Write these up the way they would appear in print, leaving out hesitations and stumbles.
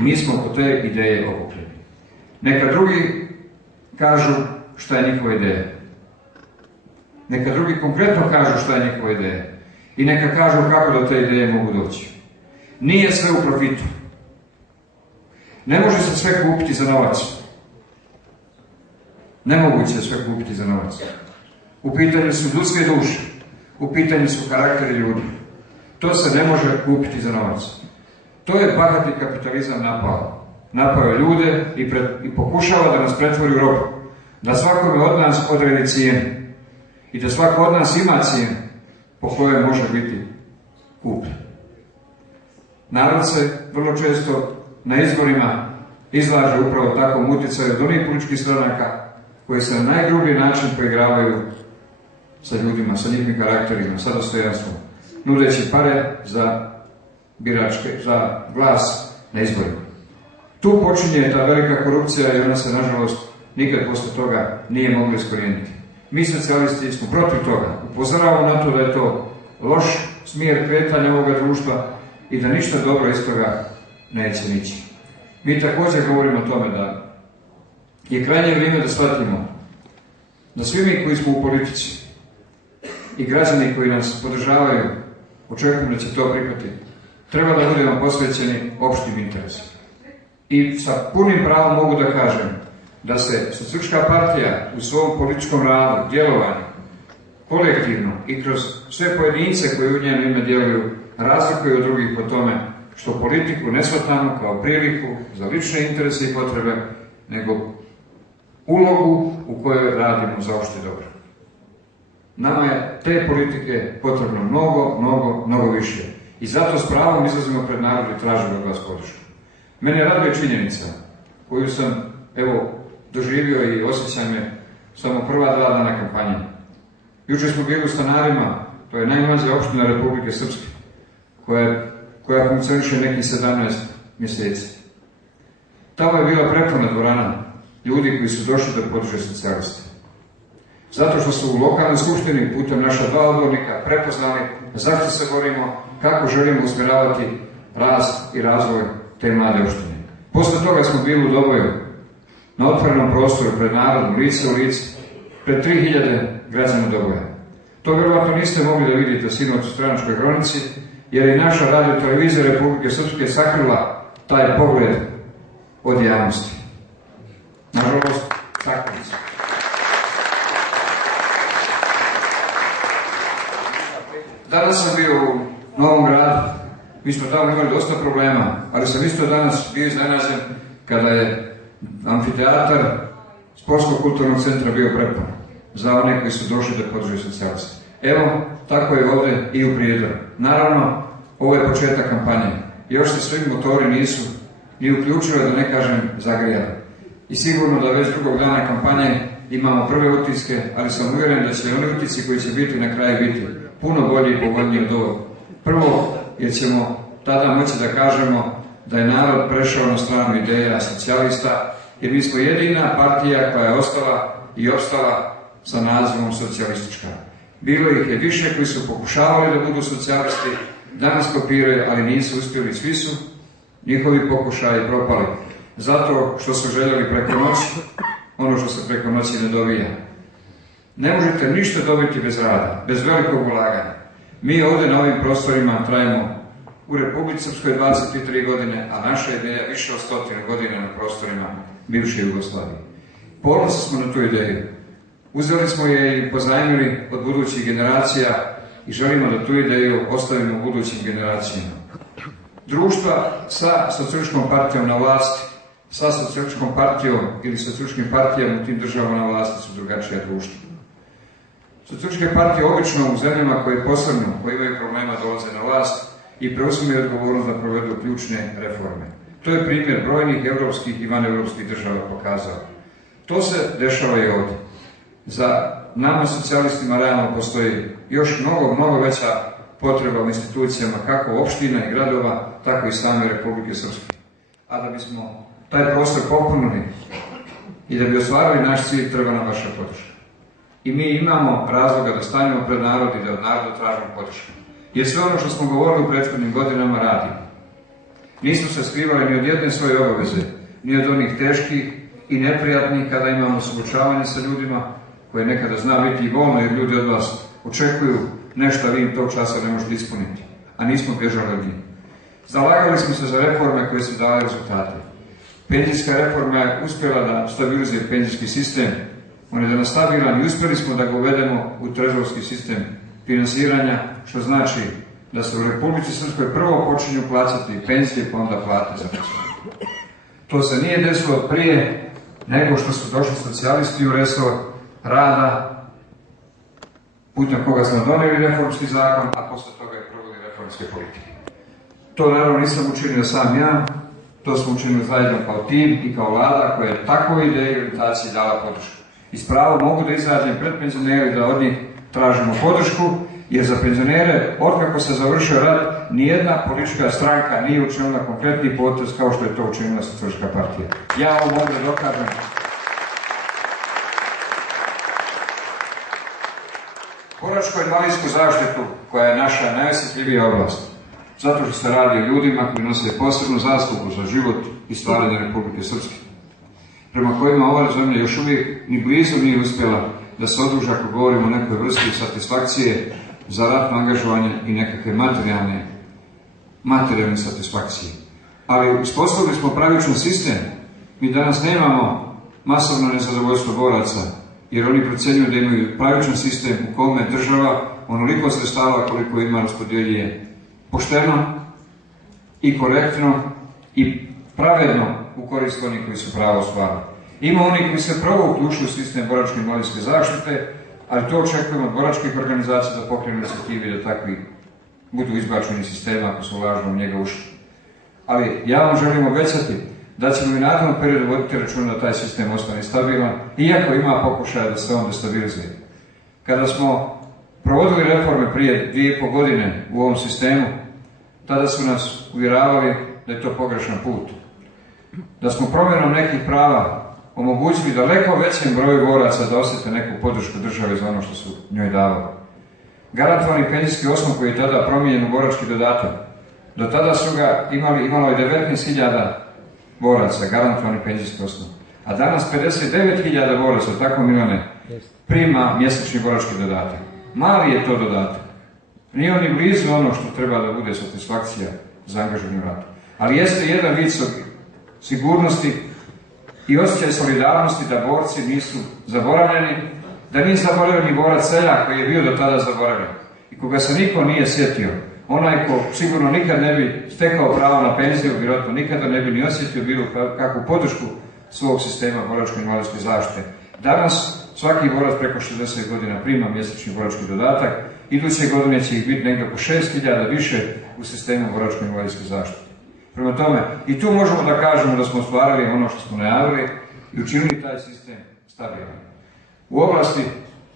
i mi smo po te ideje okupljeni. Neka drugi kažu šta je njihova ideja. Neka drugi konkretno kažu šta je njihova ideja. I neka kažu kako do te ideje mogu doći. Nije sve u profitu. Ne može se sve kupiti za novac. Nemoguće je sve kupiti za novac. U pitanju su ljudske duše. U pitanju su karakteri ljudi. To se ne može kupiti za novac. To je bahati kapitalizam napao. Napao je ljude i pokušava da nas pretvori u robu. Da svakome od nas odredi cijenu. I da svako od nas ima cijenu po kojoj može biti kupljen. Narod se vrlo često na izborima izlaže upravo takvom utjecaju od onih političkih stranaka koji se na najgrublji način poigravaju sa ljudima, sa njihovim karakterima, sa dostojanstvom, nudeći pare za za glas na izborima. Tu počinje ta velika korupcija i ona se, nažalost, nikad posle toga nije mogla iskorijeniti. Mi socijalisti smo protiv toga. Upozoravamo na to da je to loš smjer kretanja ovoga društva i da ništa dobro iz toga neće nići. Mi također govorimo o tome da je krajnje vrijeme da shvatimo da svi mi koji smo u politici i građani koji nas podržavaju, očekujem da će to prihvatiti, treba da budemo posvećeni opštim interesima. I sa punim pravom mogu da kažem da se Socijalistička partija u svom političkom radu, djelovanju, kolektivno i kroz sve pojedince koji u njeno ime djeluju, razlikuju od drugih po tome što politiku ne shvatamo kao priliku za lične interese i potrebe, nego ulogu u kojoj radimo za opšte dobro. Nama je te politike potrebno mnogo više. I zato s pravom izlazimo pred narod i tražimo od vas podršku. Mene raduje činjenica koju sam, doživio i osjećam je samo prva 2 dana kampanje. Jučer smo bili u Stanarima, to je najmlađa opština Republike Srpske, koja funkcioniše nekih 17 mjeseci. Tamo je bila prepuna dvorana ljudi koji su došli da podrže socijaliste. Zato što su u lokalnoj skupštini putem naša 2 odbornika prepoznali zašto se borimo, kako želimo usmjeravati rast i razvoj te mlade opštine. Posle toga smo bili u Doboju, na otvorenom prostoru, pred narodom, lice u lice, pred 3000 građana Doboja. To vjerovatno niste mogli da vidite sinoć u stranačkoj hronici, jer je naša radio-televizija Republike Srpske sakrila taj pogled od javnosti. Nažalost, tako je. Danas sam bio u Novom Gradu, mi smo tamo imali dosta problema, ali sam isto danas bio iznenađen kada je amfiteatar Sportsko-kulturnog centra bio prepun za one koji su došli da podrže socijaliste. Evo, tako je ovdje i u Prijedoru. Naravno, ovo je početak kampanje. Još se svi motori nisu ni uključili, da ne kažem zagrijali. I sigurno da već drugog dana kampanje imamo prve utiske, ali sam uvjeren da će oni utisci koji će biti na kraju biti puno bolji i povoljniji od ovog. Prvo, jer ćemo tada moći da kažemo da je narod prešao na stranu ideja socijalista, jer mi smo jedina partija koja je ostala i opstala sa nazivom socijalistička. Bilo ih je više koji su pokušavali da budu socijalisti, danas kopiraju, ali nisu uspjeli, svi su njihovi pokušaji propali. Zato što su željeli preko noći ono što se preko noći ne dovija. Ne možete ništa dobiti bez rada, bez velikog ulaganja. Mi ovdje na ovim prostorima trajemo u Republici Srpskoj 23 godine, a naša ideja više od 100 godina na prostorima bivše Jugoslavije. Ponosni smo na tu ideju. Uzeli smo je i pozajmili od budućih generacija i želimo da tu ideju ostavimo budućim generacijama. Društva sa socijalističkom partijom na vlasti, sa socijalističkom partijom ili socijalističkim partijama u tim državama na vlasti su drugačija društva. Socijalističke partije obično u zemljama koje posrnu, koje imaju problema dolaze na vlast i preuzimaju odgovornost da provedu ključne reforme. To je primjer brojnih evropskih i vanevropskih država pokazao. To se dešava i ovdje. Za nama socijalistima realno postoji još mnogo veća potreba u institucijama kako opština i gradova, tako i same Republike Srpske. A da bismo taj prostor popunili i da bi ostvarili naš cilj, treba nam vaša podrška. I mi imamo razloga da stanemo pred narod i da od naroda tražimo podršku. Jer sve ono što smo govorili u prethodnim godinama radimo. Nismo se skrivali ni od jedne svoje obaveze, ni od onih teških i neprijatnih kada imamo suočavanje sa ljudima, koje nekada zna biti i bolno jer ljudi od vas očekuju nešto, a vi im tog časa ne možete ispuniti, a nismo bježali od njih. Zalagali smo se za reforme koje su dale rezultate. Penzijska reforma je uspjela da stabilizuje penzijski sistem, on je danas stabilan i uspjeli smo da ga uvedemo u trezorski sistem finansiranja, što znači da se u Republici Srpskoj prvo počinju plaćati penzije, pa onda plate za zaposlenike. To se nije desilo prije nego što su došli socijalisti u resor rada, putem koga smo donijeli reformski zakon, a posle toga je provodili reformske politike. To naravno nisam učinio sam ja, to smo učinili zajedno kao tim i kao vlada koja je takvoj ideji i orijentaciji dala podršku. I s pravom mogu da izađem pred penzionere da od njih tražimo podršku, jer za penzionere, otkako se završio rat, nijedna politička stranka nije učinila konkretni potez kao što je to učinila Socijalistička partija. Ja ovo mogu da dokažem. Boračko-invalidsku zaštitu, koja je naša najosjetljivija oblast, zato što se radi o ljudima koji nose posebnu zaslugu za život i stvaranje Republike Srpske, prema kojima ova zemlja još uvijek ni blizu nije uspjela da se oduži ako govorimo o nekoj vrsti satisfakcije za ratno angažovanje i nekakve materijalne satisfakcije. Ali uspostavili smo pravičan sistem. Mi danas nemamo masovno nezadovoljstvo boraca, jer oni procenjuju da imaju pravičan sistem u kome država onoliko sredstava koliko ima raspodjeljuje pošteno i korektno i pravedno u korist onih koji su pravo ostvarili. Ima oni koji se prvo uključuju u sistem boračko-invalidske zaštite, ali to očekujemo od boračkih organizacija da pokrenu inicijativi da takvi budu izbačeni iz sistema ako su lažno u njega ušli. Ali ja vam želim obećati da ćemo i narednom periodu voditi računa da taj sistem ostane stabilan, iako ima pokušaja da se on destabilizuje. Kada smo provodili reforme prije 2,5 godine u ovom sistemu, tada su nas uvjeravali da je to pogrešan put. Da smo promjenom nekih prava omogućili daleko većem broju boraca da osjete neku podršku države za ono što su njoj davali. Garantovani penzijski osnov koji je tada promijenjen u borački dodatak, do tada su ga imalo je 19.000 boraca, garantovani penzijski osnov. A danas 59.000 boraca, tako Milane, prima mjesečni borački dodatak. Mali je to dodatak. Nije on ni blizu ono što treba da bude satisfakcija za angažovanje u ratu. Ali jeste jedan vid sigurnosti i osjećaj solidarnosti da borci nisu zaboravljeni, da nije zaboravljen ni borac seljak koji je bio do tada zaboravljen i koga se niko nije sjetio. Onaj ko sigurno nikad ne bi stekao pravo na penziju, vjerojatno nikada ne bi ni osjetio bilo kakvu podršku svog sistema boračko-invalidske zaštite. Danas svaki borac preko 60 godina prima mjesečni borački dodatak, iduće godine će ih biti negdje oko 6.000 više u sistemu boračko-invalidske zaštite. Prema tome, i tu možemo da kažemo da smo ostvarili ono što smo najavili i učinili taj sistem stabilan. U oblasti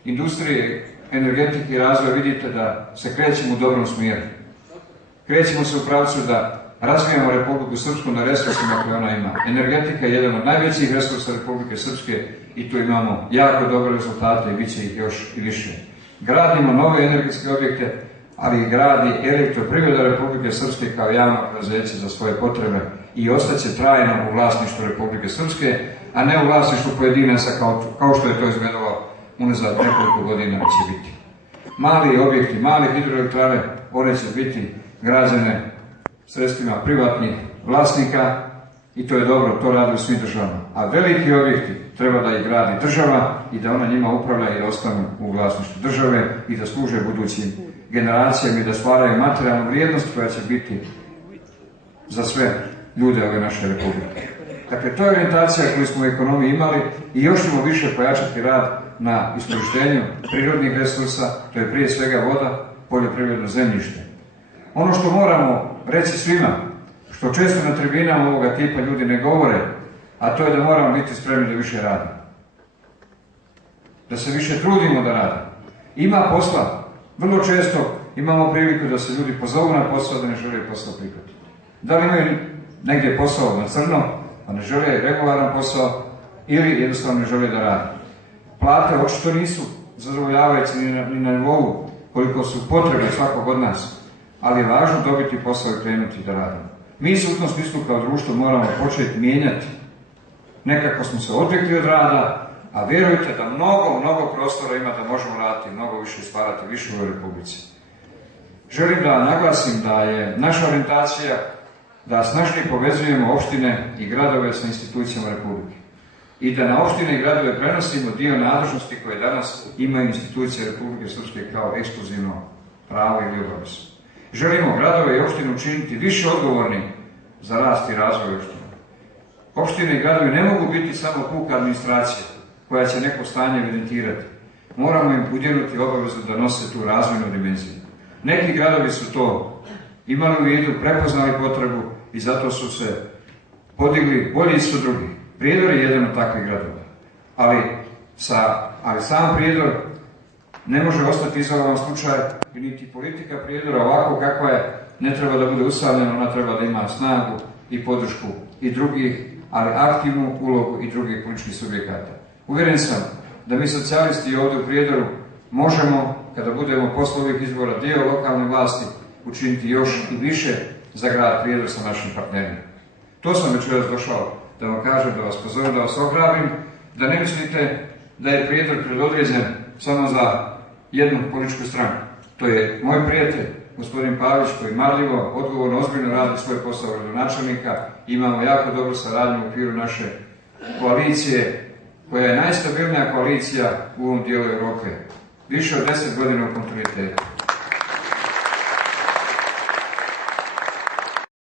industrije, energetike i razvoja vidite da se krećemo u dobrom smjeru. Krećemo se u pravcu da razvijamo Republiku Srpsku na resursima koje ona ima. Energetika je jedan od najvećih resursa Republike Srpske i tu imamo jako dobre rezultate i bit će ih još i više. Gradimo nove energetske objekte, ali gradi Elektroprivreda Republike Srpske kao javno preduzeće za svoje potrebe i ostaće trajno u vlasništvu Republike Srpske, a ne u vlasništvu pojedinaca kao što je to izgledalo unazad nekoliko godina će biti. Mali objekti, mali hidroelektrane, one će biti građene sredstvima privatnih vlasnika i to je dobro, to radi u svim državama. A veliki objekti treba da ih gradi država i da ona njima upravlja i ostanu u vlasništvu države i da služe budućim generacijama i da stvaraju materijalnu vrijednost koja će biti za sve ljude ove naše republike. Dakle, to je orijentacija koju smo u ekonomiji imali i još ćemo više pojačati rad na iskorištenju prirodnih resursa, to je prije svega voda, poljoprivredno zemljište. Ono što moramo reći svima, što često na tribinama ovoga tipa ljudi ne govore, a to je da moramo biti spremni da više radimo. Da se više trudimo da radimo. Ima posla. Vrlo često imamo priliku da se ljudi pozovu na posao, da ne žele posao prihvatiti. Da li imaju negdje posao na crno, a ne žele regularan posao, ili jednostavno ne žele da rade. Plate očito nisu zadovoljavajuće ni na nivou koliko su potrebe svakog od nas, ali je važno dobiti posao i krenuti da radimo. Mi se u tom smislu kao društvo moramo početi mijenjati. Nekako smo se odvikli od rada, a vjerujte da mnogo prostora ima da možemo raditi, mnogo više i stvarati više u Republici. Želim da naglasim da je naša orijentacija da snažnije povezujemo opštine i gradove sa institucijama Republike i da na opštine i gradove prenosimo dio nadležnosti koje danas imaju institucije Republike Srpske kao ekskluzivno pravo ili obavezu. Želimo gradove i opštine učiniti više odgovorni za rast i razvoj opština. Opštine i gradovi ne mogu biti samo puka administracija koja će neko stanje evidentirati. Moramo im udjeluti obavezu da nose tu razvojnu dimenziju. Neki gradovi su to imali u vidu, prepoznali potrebu i zato su se podigli, bolji su drugi. Prijedor je jedan od takvih gradova. Ali sam Prijedor ne može ostati izolovan slučaj i niti politika Prijedora ovako kakva je ne treba da bude usamljena, ona treba da ima snagu i podršku i drugih, ali aktivnu ulogu i drugih političkih subjekata. Uvjeren sam da mi socijalisti ovdje u Prijedoru možemo, kada budemo posle ovih izbora dio lokalne vlasti, učiniti još i više za grad Prijedor sa našim partnerima. To sam večeras došao da vam kažem, da vas pozovem, da vas ohrabrim, da ne mislite da je Prijedor predodređen samo za jednu političku stranku. To je moj prijatelj, gospodin Pavić, koji marljivo, odgovorno, ozbiljno radi svoj posao gradonačelnika. Imamo jako dobru saradnju u okviru naše koalicije, koja je najstabilnija koalicija u ovom dijelu Europe. Više od 10 godina u kontinuitetu.